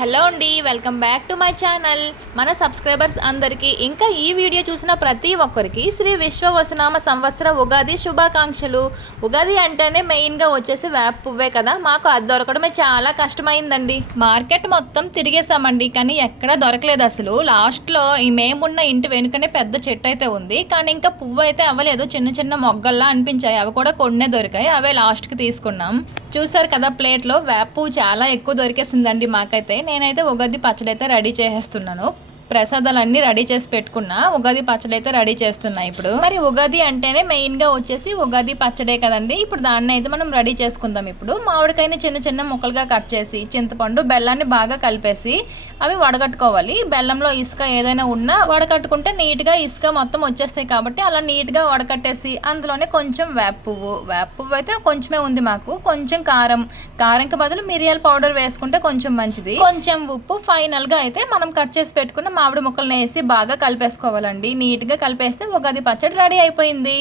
Hello అండి welcome back to my channel. మన subscribers అందరికీ ఇంకా ఈ వీడియో చూసిన ప్రతి ఒక్కరికి శ్రీ విశ్వవసునామ సంవత్సర ఉగాది శుభాకాంక్షలు. ఉగాది అంటేనే మెయిన్గా వచ్చేసి వేప పువ్వే కదా మాకు అది దొరకడమే చాలా కష్టమైందండి. మార్కెట్ మొత్తం తిరిగేసామండి కానీ ఎక్కడ దొరకలేదు అసలు. లాస్ట్లో ఈ మేమున్న ఇంటి వెనుకనే పెద్ద చెట్టు అయితే ఉంది కానీ ఇంకా పువ్వు అయితే అవ్వలేదు. చిన్న చిన్న మొగ్గల్లా అనిపించాయి అవి కూడా కొన్నే దొరికాయి అవే లాస్ట్కి తీసుకున్నాం. చూసారు కదా ప్లేట్లో వేపు చాలా ఎక్కువ దొరికేసిందండి మాకైతే. నేనైతే ఉగాది పచ్చడి అయితే రెడీ చేసేస్తున్నాను. ప్రసాదాలన్నీ రెడీ చేసి పెట్టుకున్నా ఉగాది పచ్చడి అయితే రెడీ చేస్తున్నా ఇప్పుడు. మరి ఉగాది అంటేనే మెయిన్గా వచ్చేసి ఉగాది పచ్చడే కదండి. ఇప్పుడు దాన్ని అయితే మనం రెడీ చేసుకుందాం ఇప్పుడు. మామిడికాయని చిన్న చిన్న ముక్కలుగా కట్ చేసి చింతపండు బెల్లాన్ని బాగా కలిపేసి అవి వడగట్టుకోవాలి. బెల్లంలో ఇసుక ఏదైనా ఉన్నా వడకట్టుకుంటే నీట్గా ఇసుక మొత్తం వచ్చేస్తాయి కాబట్టి అలా నీట్గా వడకట్టేసి అందులోనే కొంచెం వేప పువ్వు. వేప పువ్వు అయితే కొంచెమే ఉంది మాకు. కొంచెం కారం. కారంకి బదులు మిరియాల పౌడర్ వేసుకుంటే కొంచెం మంచిది. కొంచెం ఉప్పు. ఫైనల్గా అయితే మనం కట్ చేసి పెట్టుకున్న మామిడి ముక్కలను వేసి బాగా కలిపేసుకోవాలండి. నీట్గా కలిపేస్తే ఉగాది పచ్చడి రెడీ అయిపోయింది.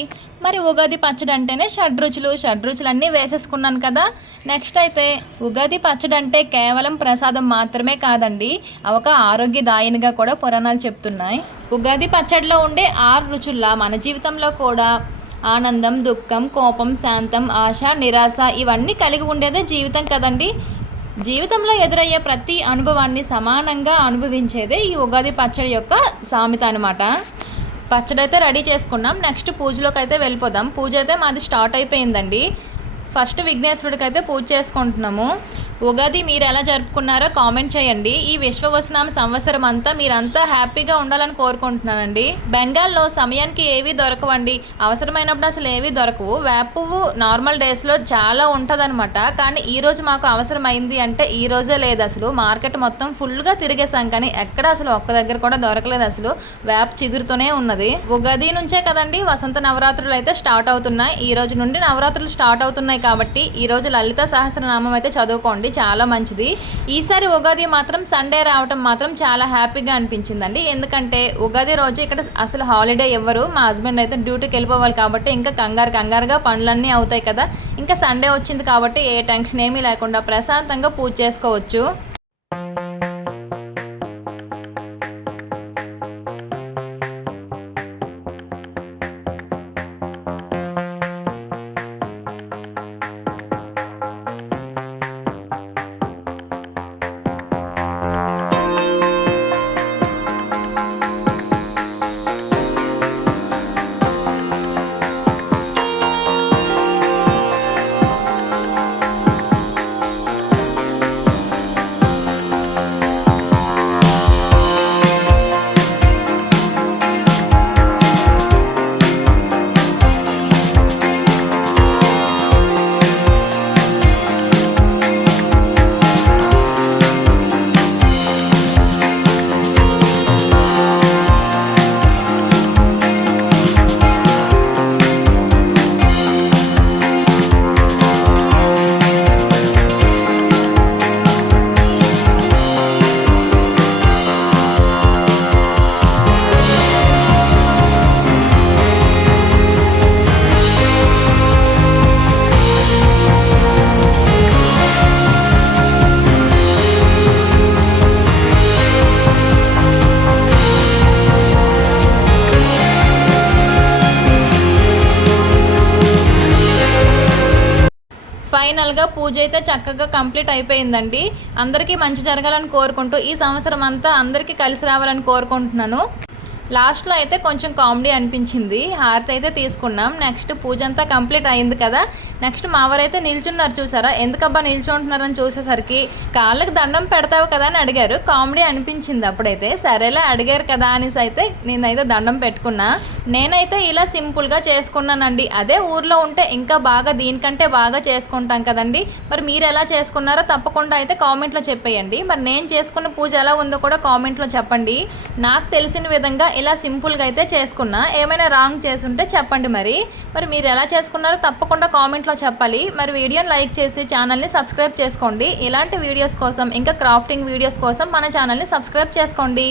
మరి ఉగాది పచ్చడి అంటేనే షడ్రుచులు షడ్రుచులు అన్నీ వేసేసుకున్నాను కదా. నెక్స్ట్ అయితే ఉగాది పచ్చడి అంటే కేవలం ప్రసాదం మాత్రమే కాదండి. ఒక ఆరోగ్యదాయనిగా కూడా పురాణాలు చెప్తున్నాయి. ఉగాది పచ్చడిలో ఉండే ఆరు రుచుల్లా మన జీవితంలో కూడా ఆనందం దుఃఖం కోపం శాంతం ఆశ నిరాశ ఇవన్నీ కలిగి ఉండేదే జీవితం కదండి. జీవితంలో ఎదురయ్యే ప్రతి అనుభవాన్ని సమానంగా అనుభవించేదే ఈ ఉగాది పచ్చడి యొక్క సామెత అనమాట పచ్చడి అయితే రెడీ చేసుకున్నాం. నెక్స్ట్ పూజలోకి అయితే వెళ్ళిపోదాం. పూజ అయితే మాది స్టార్ట్ అయిపోయిందండి. ఫస్ట్ విఘ్నేశ్వరుడికి అయితే పూజ చేసుకుంటున్నాము. ఉగాది మీరు ఎలా జరుపుకున్నారో కామెంట్ చేయండి. ఈ విశ్వవసనామ సంవత్సరం అంతా మీరంతా హ్యాపీగా ఉండాలని కోరుకుంటున్నానండి. బెంగాల్లో సమయానికి ఏవి దొరకవండి. అవసరమైనప్పుడు అసలు ఏవి దొరకవు. వేప పువ్వు నార్మల్ డేస్లో చాలా ఉంటుందన్నమాట. కానీ ఈ రోజు మాకు అవసరమైంది అంటే ఈ రోజే లేదు అసలు. మార్కెట్ మొత్తం ఫుల్గా తిరిగేసాం కానీ ఎక్కడ అసలు ఒక్క దగ్గర కూడా దొరకలేదు అసలు. వేప చిగురుతూనే ఉన్నది. ఉగాది నుంచే కదండి వసంత నవరాత్రులు అయితే స్టార్ట్ అవుతున్నాయి. ఈ రోజు నుండి నవరాత్రులు స్టార్ట్ అవుతున్నాయి కాబట్టి ఈ రోజు లలిత సహస్రనామం అయితే చదువుకోండి. చాలా మంచిది. ఈసారి ఉగాది మాత్రం సండే రావటం మాత్రం చాలా హ్యాపీగా అనిపించిందండి. ఎందుకంటే ఉగాది రోజు ఇక్కడ అసలు హాలిడే ఇవ్వరు మా హస్బెండ్ అయితే డ్యూటీకి వెళ్ళిపోవాలి కాబట్టి ఇంకా కంగారు కంగారుగా పనులన్నీ అవుతాయి కదా. ఇంకా సండే వచ్చింది కాబట్టి ఏ టెన్షన్ ఏమీ లేకుండా ప్రశాంతంగా పూజ చేసుకోవచ్చు. ఫైనల్గా పూజ అయితే చక్కగా కంప్లీట్ అయిపోయిందండి. అందరికీ మంచి జరగాలని కోరుకుంటూ ఈ సంవత్సరం అంతా అందరికీ కలిసి రావాలని కోరుకుంటున్నాను. లాస్ట్లో అయితే కొంచెం కామెడీ అనిపించింది. హారతి అయితే తీసుకున్నాం. నెక్స్ట్ పూజ అంతా కంప్లీట్ అయింది కదా. నెక్స్ట్ మావారైతే నిల్చున్నారు చూసారా? ఎందుకబ్బా నిల్చుంటున్నారని చూసేసరికి కాళ్ళకి దండం పెడతావు కదా అని అడిగారు. కామెడీ అనిపించింది అప్పుడైతే. సరేలా అడిగారు కదా అనేసి అయితే నేనైతే దండం పెట్టుకున్నా. నేనైతే ఇలా సింపుల్గా చేసుకున్నానండి. అదే ఊర్లో ఉంటే ఇంకా బాగా దీనికంటే బాగా చేసుకుంటాం కదండి. మరి మీరు ఎలా చేసుకున్నారో తప్పకుండా అయితే కామెంట్లో చెప్పేయండి. మరి నేను చేసుకున్న పూజ ఎలా ఉందో కూడా కామెంట్లో చెప్పండి. నాకు తెలిసిన విధంగా ఇలా సింపుల్గా అయితే చేసుకున్నా. ఏమైనా రాంగ్ చేసుంటే చెప్పండి మరి. మరి మీరు ఎలా చేసుకున్నారో తప్పకుండా కామెంట్లో చెప్పాలి. మరి వీడియోని లైక్ చేసి ఛానల్ని సబ్స్క్రైబ్ చేసుకోండి. ఇలాంటి వీడియోస్ కోసం ఇంకా క్రాఫ్టింగ్ వీడియోస్ కోసం మన ఛానల్ని సబ్స్క్రైబ్ చేసుకోండి.